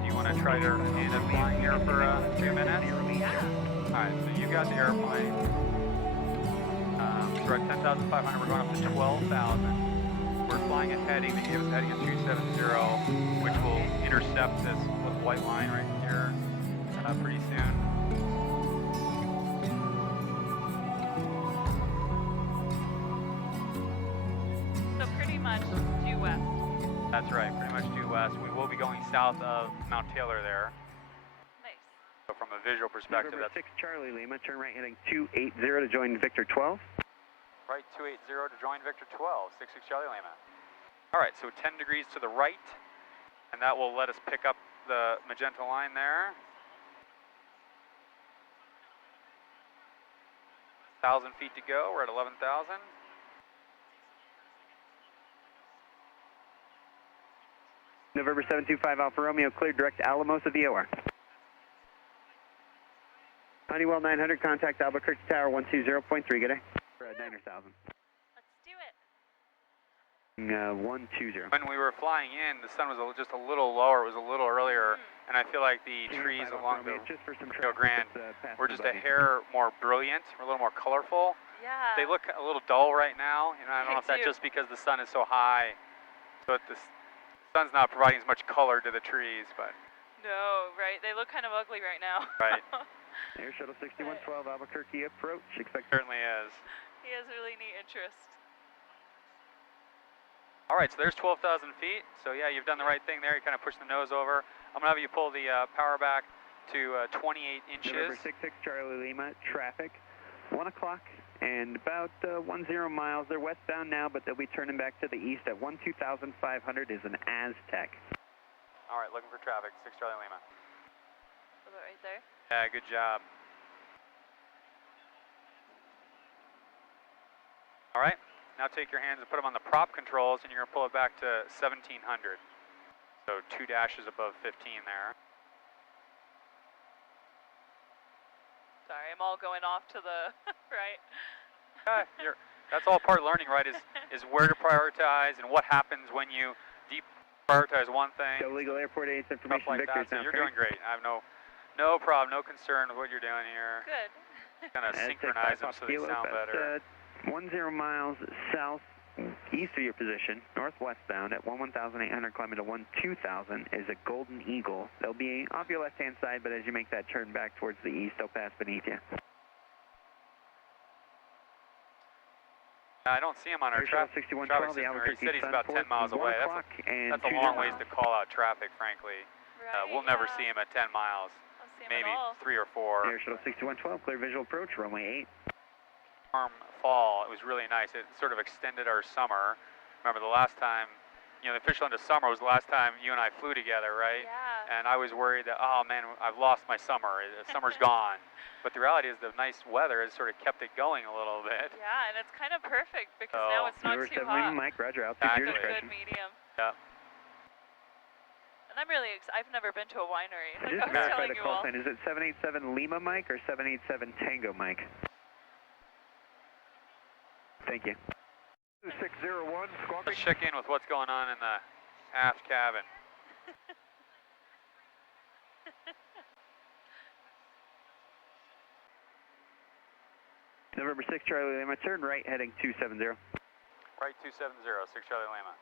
do you want to try to end up flying here for a few minutes? Yeah. Alright, so you got the airplane. So we're at 10,500, we're going up to 12,000. We're flying a heading that gave us a heading of 270, which will intercept this little white line right here pretty soon. So pretty much due west. That's right, pretty much due west. We will be going south of Mount Taylor there. Nice. So from a visual perspective, November that's 6 Charlie Lima, turn right heading 280 to join Victor 12. right 280 to join Victor 12, 66 Charlie Lima. All right, so 10 degrees to the right, and that will let us pick up the magenta line there. 1,000 feet to go, we're at 11,000. November 725 Alfa Romeo, cleared direct to Alamosa VOR. Honeywell 900, contact Albuquerque Tower 120.3, good day. For 9,000. Let's do it. 120. When we were flying in, the sun was just a little lower, it was a little earlier, and I feel like the trees along the Rio Grande were just a hair more brilliant, a little more colorful. Yeah. They look a little dull right now, and I don't know if that's too. just because the sun is so high, but the sun's not providing as much color to the trees, but... No, right. They look kind of ugly right now. Right. Air Shuttle 6112 Albuquerque approach, expect... Certainly is. He has really neat interest. All right, so there's 12,000 feet. So yeah, you've done the right thing there. You kind of push the nose over. I'm gonna have you pull the power back to 28 inches. November 66 Charlie Lima, traffic, 1 o'clock and about 10 miles. They're westbound now, but they'll be turning back to the east at 12,500 is an Aztec. All right, looking for traffic, 6 Charlie Lima. About right there. Yeah, good job. All right, now take your hands and put them on the prop controls, and you're going to pull it back to 1,700. So 2 dashes above 15 there. Sorry, I'm all going off to the right. Yeah, that's all part of learning, right, is where to prioritize and what happens when you deprioritize one thing. So legal airport aids Stuff information, like Victor. that. So you're doing great. I have no problem, no concern with what you're doing here. Good. Kind of synchronize them so they sound better. 10 miles south east of your position, northwestbound at 1,800, climbing to 12,000 is a Golden Eagle. They'll be off your left-hand side, but as you make that turn back towards the east, they'll pass beneath you. I don't see him on our traffic system. He said he's about 10 miles away. That's a long ways to call out traffic, frankly. Right, We'll never see him at 10 miles. I'll see him Maybe at all. 3 or 4. Air Shuttle 6112, clear visual approach, runway 8. Warm fall, it was really nice. It sort of extended our summer. Remember the last time, the official end of summer was the last time you and I flew together, right? Yeah. And I was worried that, oh man, I've lost my summer. Summer's gone. But the reality is the nice weather has sort of kept it going a little bit. Yeah, and it's kind of perfect because now it's not too hot. Mike, Roger, out Exactly. your It's a discretion. good medium. Yeah. And I'm really excited. I've never been to a winery. Like Just I was verify telling the you call all. sign. Is it 787 Lima Mike or 787 Tango Mike? Thank you. 601, Let's check in with what's going on in the aft cabin. November 6 Charlie Lima, turn right heading 270. Right 270, 6 Charlie Lima.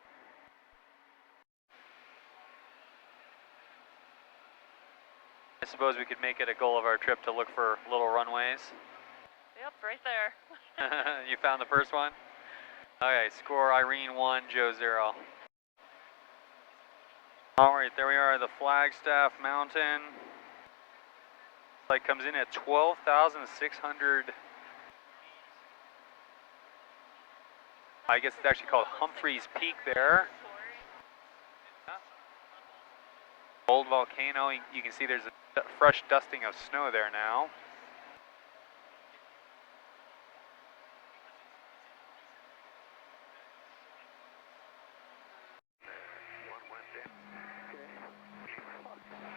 I suppose we could make it a goal of our trip to look for little runways. Yep, right there. You found the first one? Okay, score Irene 1, Joe 0. Alright, there we are, the Flagstaff Mountain. Flight comes in at 12,600. I guess it's actually called Humphreys Peak there. Old volcano, you can see there's a fresh dusting of snow there now.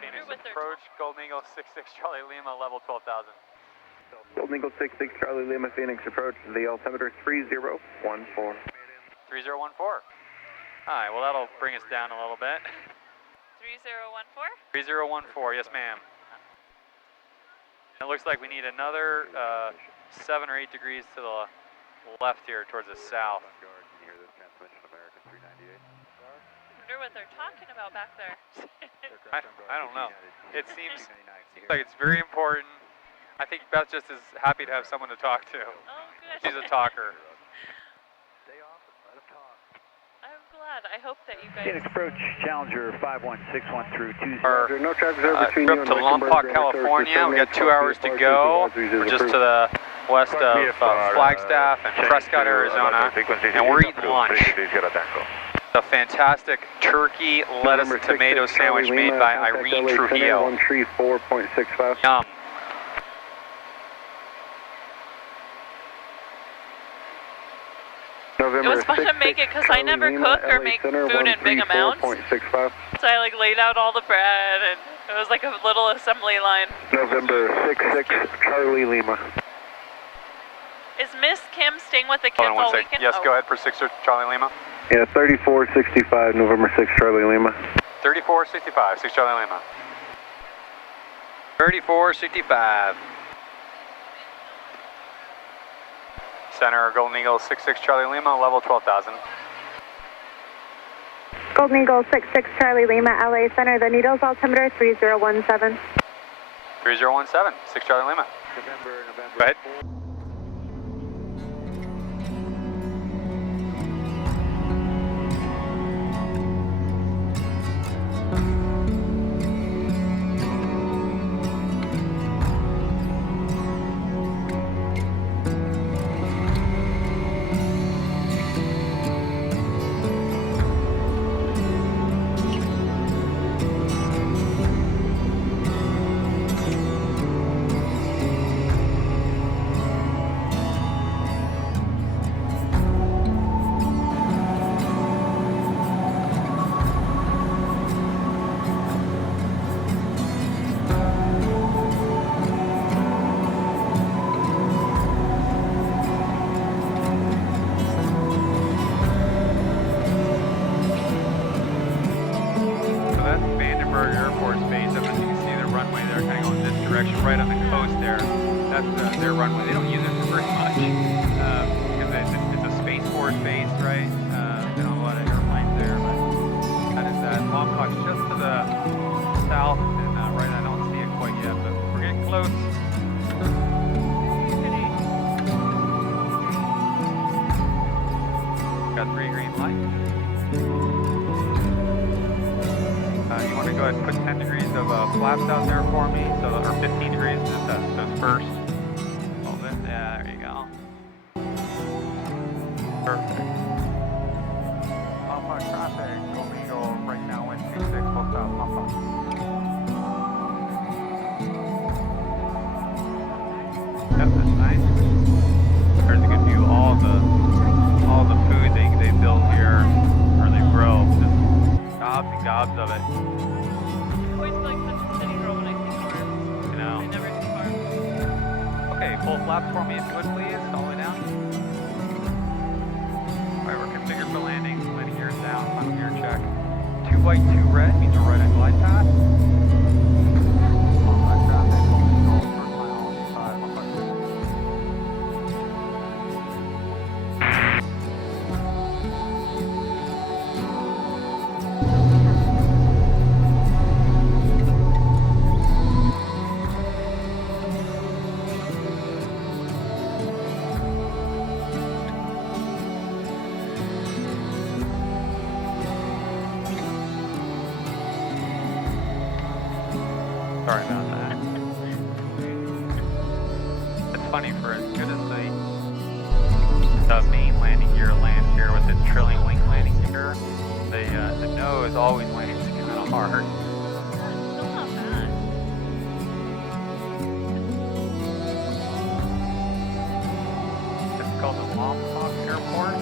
Phoenix approach, Golden Eagle 66 Charlie Lima, level 12,000. Golden Eagle 66 Charlie Lima, Phoenix approach, the altimeter 3014. 3014. Alright, well that'll bring us down a little bit. 3014? 3014, yes ma'am. It looks like we need another 7 or 8 degrees to the left here towards the south. I wonder what they're talking about back there. I don't know. It seems like it's very important. I think Beth just is happy to have someone to talk to. Oh, good. She's a talker. I'm glad. I hope that you guys... Scenic approach, Challenger 5161 through 20. Our trip to Lompoc, California. We got 2 hours to go. We're just to the west of Flagstaff and Prescott, Arizona, and we're eating lunch. A fantastic turkey, lettuce, and tomato sandwich made by Irene Trujillo. 134.65. Yum. It was fun to make it because I never cook or make food in big amounts. So I like laid out all the bread and it was like a little assembly line. November 66, Charlie Lima. Is Miss Kim staying with the kids all weekend? Yes, go ahead for 6 Charlie Lima. Yeah, 3465, November 6, Charlie Lima. 3465, 6 Charlie Lima. 3465. Center Golden Eagle 66 Charlie Lima, level 12,000. Golden Eagle 66 Charlie Lima, LA Center, the Needles altimeter 3017. 3017, 6 Charlie Lima. November. Go ahead. Right on the coast there. That's their runway. They don't use it for very much because it's a Space Force base, right? They don't have a lot of airplanes there, but that is that. Lompoc's just to the south, and right, I don't see it quite yet, but we're getting close. Got 3 green lights. You want to go ahead and put 10 degrees of flaps out there for me, so or 15 degrees, just those first. Hold it, yeah, there you go. Perfect. Lompoc traffic, Golden Eagle right now, wind 26, full south, Lompoc. Yep, that's nice. There's a good view of all the food they build here, or they grow. Just gobs and gobs of it. Full flaps for me if you would please, all the way down. Alright, we're configured for landing. Landing gear down, final gear check. 2 white, 2 red means we're right on glide path. Sorry about that. It's funny, for as good as the main landing gear lands here with its trailing wing landing gear, the nose always lands kind of hard. Still not bad. It's called the Lompoc Airport.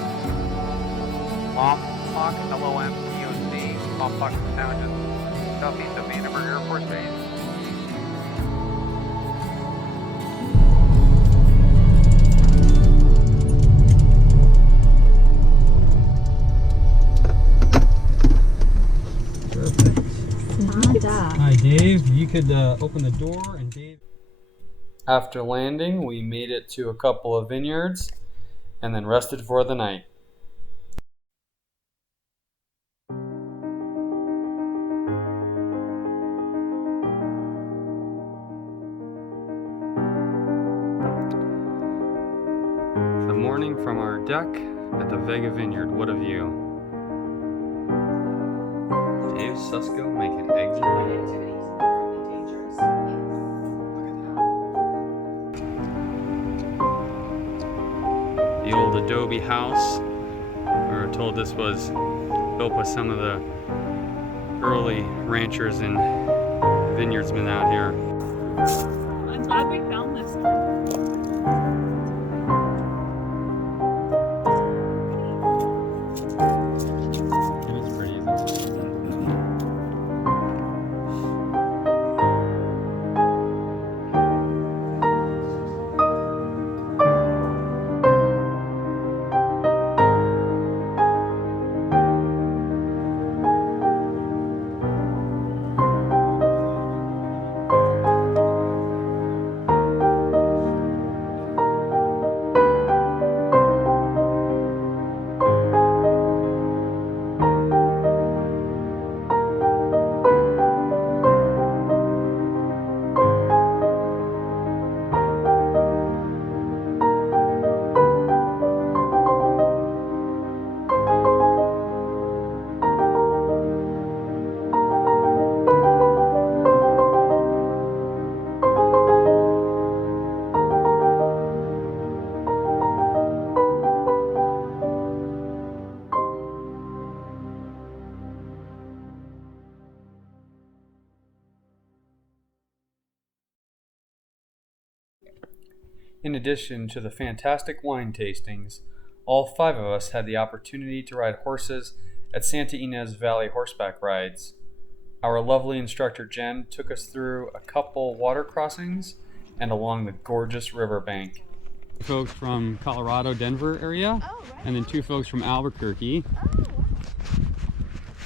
Lompoc, L-O-M-P-O-C. Lompoc is now just southeast of Vineyard Air Force Base. Hi, Dave. You could open the door and Dave. After landing, we made it to a couple of vineyards and then rested for the night. The morning from our deck at the Vega Vineyard. What a view. Dave Susko making eggs and the old adobe house. We were told this was built by some of the early ranchers and vineyardsmen out here. I'm glad we found this one. It's pretty easy. In addition to the fantastic wine tastings, all 5 of us had the opportunity to ride horses at Santa Ynez Valley horseback rides. Our lovely instructor Jen took us through a couple water crossings and along the gorgeous riverbank. Folks from Colorado, Denver area, and then 2 folks from Albuquerque.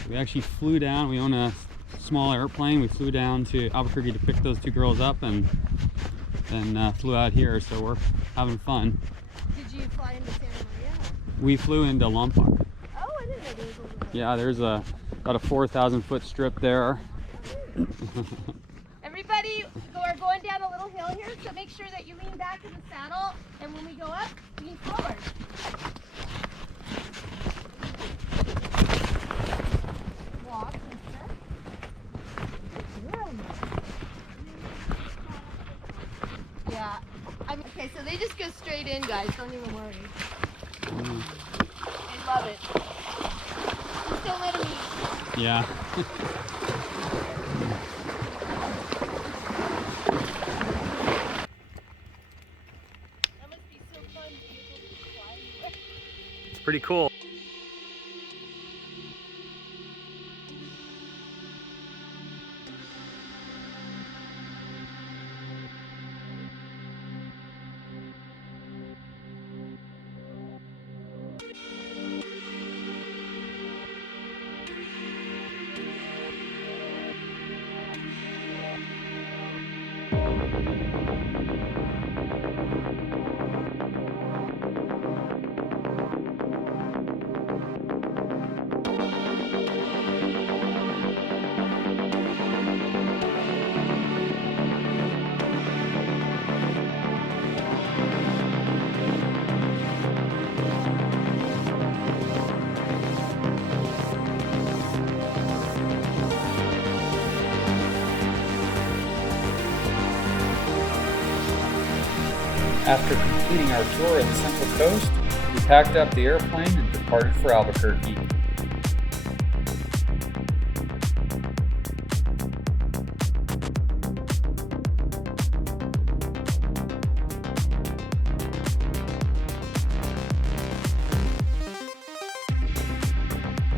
We actually flew down. We own a small airplane. We flew down to Albuquerque to pick those 2 girls up and flew out here, so we're having fun. Did you fly into Santa Maria? We flew into Lompoc. Oh, I didn't know there was a little. Yeah, there's about a 4,000-foot strip there. Everybody, we're going down a little hill here, so make sure that you lean back in the saddle, and when we go up, lean forward. Walk, mister. Yeah. Okay, so they just go straight in, guys. Don't even worry. They love it. Just don't let them eat. Yeah. That must be so fun to be able to fly. It's pretty cool. After completing our tour of the Central Coast, we packed up the airplane and departed for Albuquerque.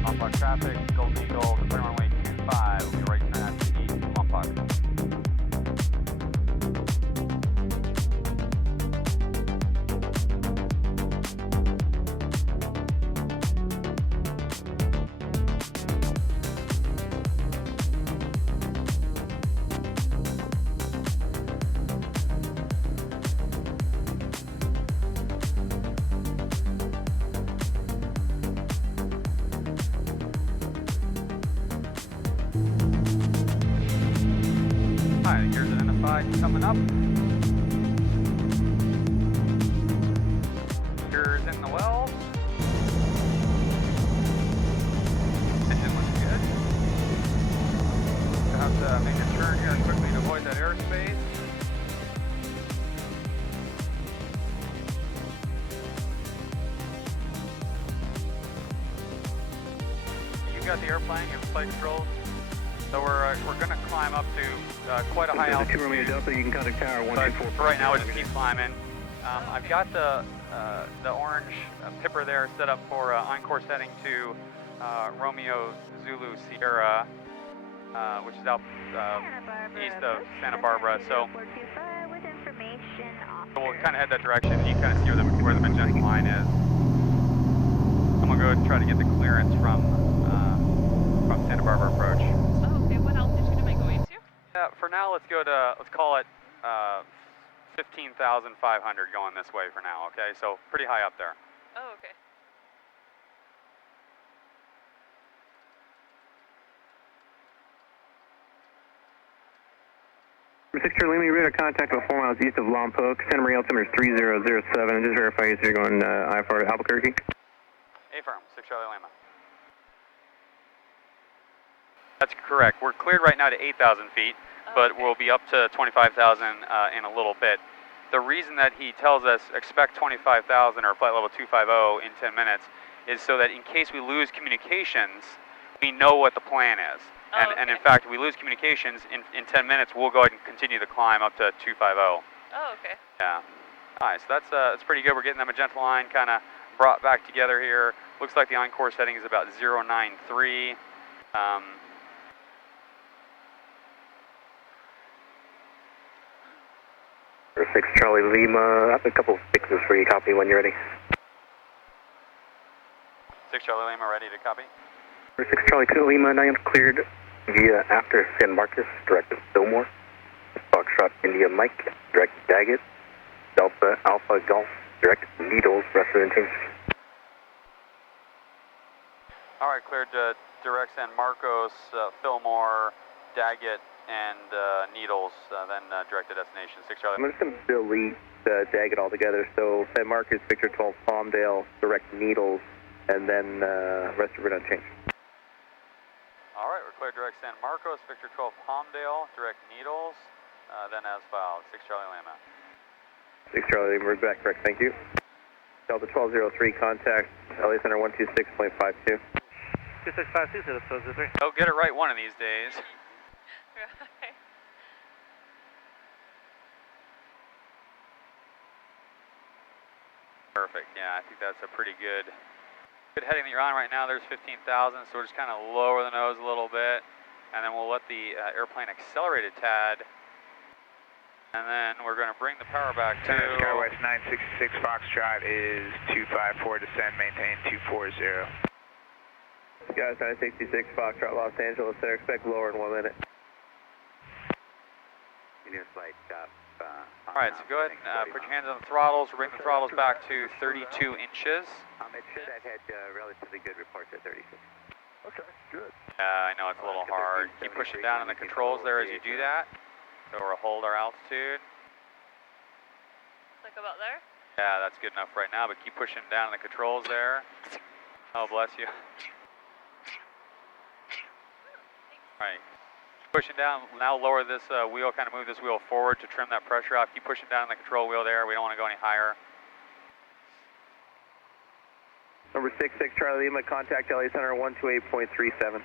Lompoc traffic, Golden Eagle, clear runway 25, will be right turn after east, Lompoc. side coming up. Here's in the well. Engine looks good. We'll have to make a turn here quickly to avoid that airspace. You got the airplane, you have flight controls. So we're going to climb up to quite a high altitude. Romeo Delta, you can contact tower 124. For right now, we'll just keep climbing. I've got the orange pipper there set up for on-course heading to Romeo Zulu Sierra, which is out east of Santa Barbara. So we'll kind of head that direction. You can kind of see where the magenta line is. I'm going to go ahead and try to get the clearance from Santa Barbara approach. Oh, okay. What altitude am I going to? For now, let's call it 15,500 going this way for now, okay? So pretty high up there. Oh, okay. Number 6 Charlie Lima, radar contact about 4 miles east of Lompoc. Santa Maria altimeter is 3007, and just verify you're going I-4 to Albuquerque. Affirm, 6 Charlie Lima. That's correct. We're cleared right now to 8,000 feet, but we'll be up to 25,000 in a little bit. The reason that he tells us expect 25,000 or flight level 250 in 10 minutes is so that in case we lose communications, we know what the plan is. And in fact, if we lose communications in 10 minutes, we'll go ahead and continue the climb up to 250. Oh, okay. Yeah. All right, so that's pretty good. We're getting that magenta line kind of brought back together here. Looks like the on-course heading is about 093. 6 Charlie Lima, I have a couple of fixes for you. Copy when you're ready. 6 Charlie Lima, ready to copy. 6 Charlie Lima, now cleared via after San Marcos, directed Fillmore. Foxtrot India Mike, directed Daggett. Delta Alpha Golf, directed Needles, rest of the team. All right, cleared to direct San Marcos, Fillmore, Daggett, and Needles, then directed destination 6 Charlie. I'm just going to delete Daggett altogether, so San Marcos, Victor 12, Palmdale, direct Needles, and then rest of it unchanged. All right, we're cleared direct San Marcos, Victor 12, Palmdale, direct Needles, then as filed, 6 Charlie Lima. 6 Charlie Lima, we're back correct, thank you. Delta 1203, contact LA Center 126.52. 2652, 1203. Oh, get it right one of these days. Right. Perfect, yeah, I think that's a pretty good heading that you're on right now. There's 15,000, so we're just kind of lower the nose a little bit, and then we'll let the airplane accelerate a tad, and then we're going to bring the power back to... Skywest 966 Foxtrot is 254, descend, maintain 240. Guys, 966 Foxtrot, Los Angeles, there, expect lower in 1 minute. All right, so go ahead and put your hands on the throttles. We'll bring the throttles back to 32 inches. It should have had relatively good reports at 36. Okay, good. I know it's a little hard. Keep pushing down on the controls there as you do that. So we'll hold our altitude. Like about there? Yeah, that's good enough right now, but keep pushing down on the controls there. Oh, bless you. All right. Pushing down, now lower this wheel, kind of move this wheel forward to trim that pressure off. Keep pushing down on the control wheel there. We don't want to go any higher. Number 66 Charlie Lima, contact LA Center 128.37.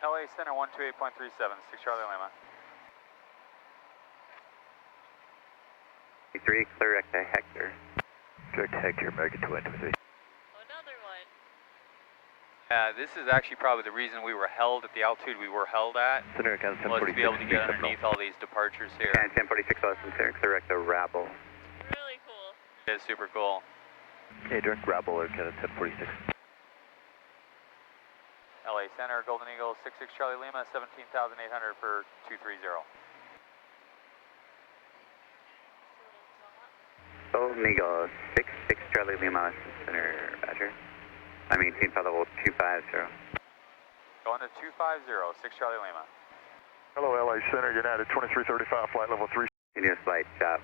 LA Center 128.37, 6 Charlie Lima. 3, clear to Hector. Direct Hector, American 223. Another one. This is actually probably the reason we were held at the altitude we were held at. Center account Was to be able to get underneath all these departures here. And 1046 Austin Center, clear to Rabble. Really cool. It is super cool. Hey, direct Rabble, Lieutenant 1046. LA Center, Golden Eagle, 66 Charlie Lima, 17,800 for 230. Golden Eagle, 66 Charlie Lima, Center, Roger. I maintain flight level 250. Going to 250, 6 Charlie Lima. Hello, LA Center, United 2335, flight level 3. Continuous flight chop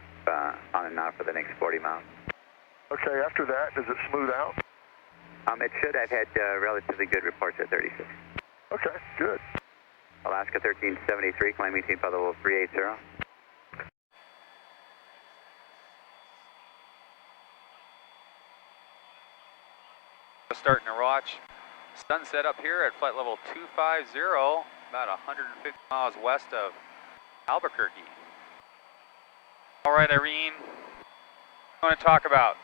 on and off for the next 40 miles. Okay, after that, does it smooth out? It should. I've had relatively good reports at 36. Okay, good. Alaska 1373, climb maintain flight level 380. Starting to watch sunset up here at flight level 250, about 150 miles west of Albuquerque. All right, Irene, what do you want to talk about?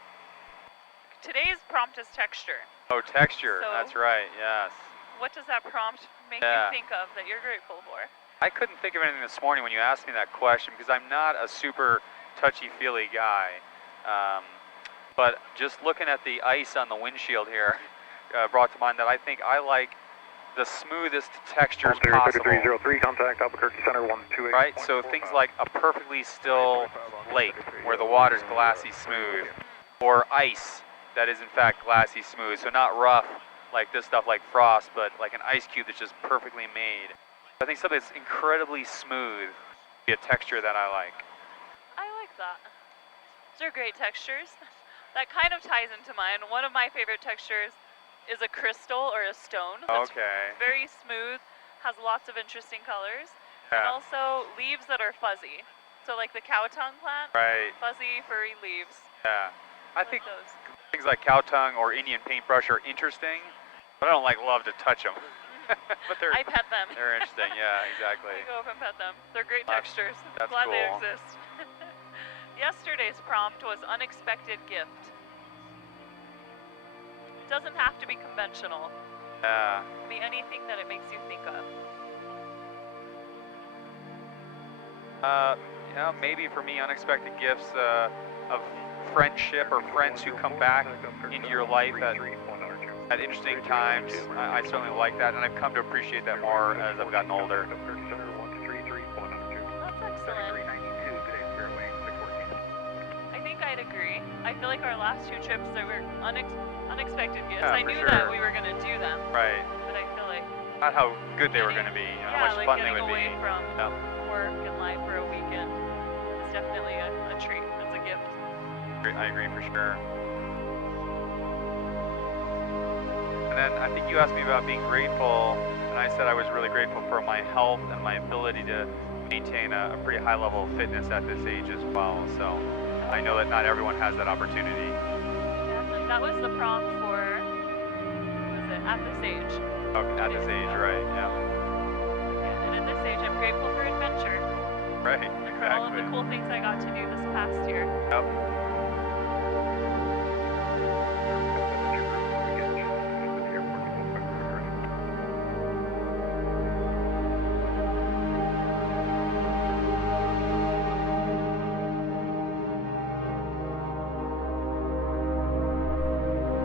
Today's prompt is texture. Oh, texture, So- that's right, yes. What does that prompt make Yeah. you think of that you're grateful for? I couldn't think of anything this morning when you asked me that question because I'm not a super touchy-feely guy. But just looking at the ice on the windshield here brought to mind that I think I like the smoothest textures possible. 3303, contact Albuquerque Center 128. Right, so things like a perfectly still lake where the water's glassy smooth, or ice that is in fact glassy smooth, so not rough like this stuff like frost, but like an ice cube that's just perfectly made. I think something that's incredibly smooth would be a texture that I like. I like that. Those are great textures. That kind of ties into mine. One of my favorite textures is a crystal or a stone. That's Okay. very smooth, has lots of interesting colors, and Yeah. also leaves that are fuzzy. So like the cow tongue plant, Right. fuzzy, furry leaves. Yeah. I like think those. things like cow tongue or Indian paintbrush are interesting, but I don't love to touch them. But I pet them. they're interesting. Yeah, exactly. I go up and pet them. They're great That's- textures. that's Glad they cool. exist. Yesterday's prompt was unexpected gift. Doesn't have to be conventional. Yeah. It can be anything that it makes you think of. Maybe for me, unexpected gifts of friendship or friends who come back into your life at interesting times. I certainly like that, and I've come to appreciate that more as I've gotten older. That's excellent. I think I'd agree. I feel like our last two trips, there were unexpected gifts. Yeah, I for knew sure. that we were going to do them, Right. but I feel like Not how good they were going to be, how much like fun they getting would away be. from Yep. work and life for a weekend is definitely a treat. It's a gift. I agree for sure. And then I think you asked me about being grateful, and I said I was really grateful for my health and my ability to maintain a pretty high level of fitness at this age as well. So I know that not everyone has that opportunity. Exactly. That was the prompt for, what was it, at this age. At this age, right? Yeah. Yeah, and at this age, I'm grateful for adventure. Right. And for all of the Exactly. cool things I got to do this past year. Yep.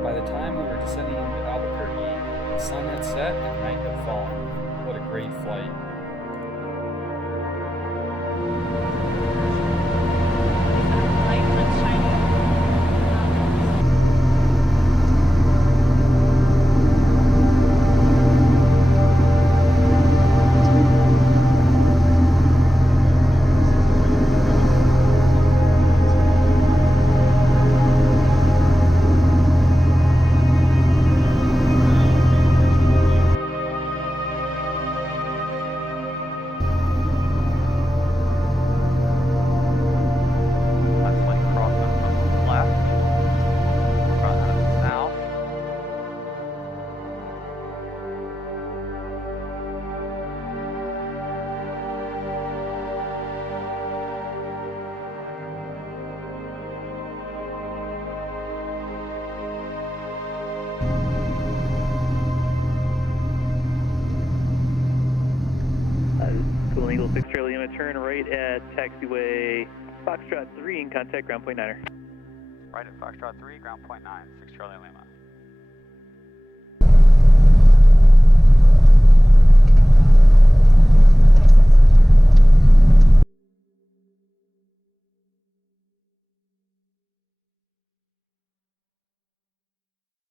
By the time we were descending into Albuquerque, the sun had set and night had fallen. What a great flight. Light that's shining. Left flank crossing from the left, front out of the south. Golden Eagle 6 Charlie Lima, turn right at taxiway Foxtrot 3 and contact ground point 9er. Right at Foxtrot 3, ground point 9, 6 Charlie Lima.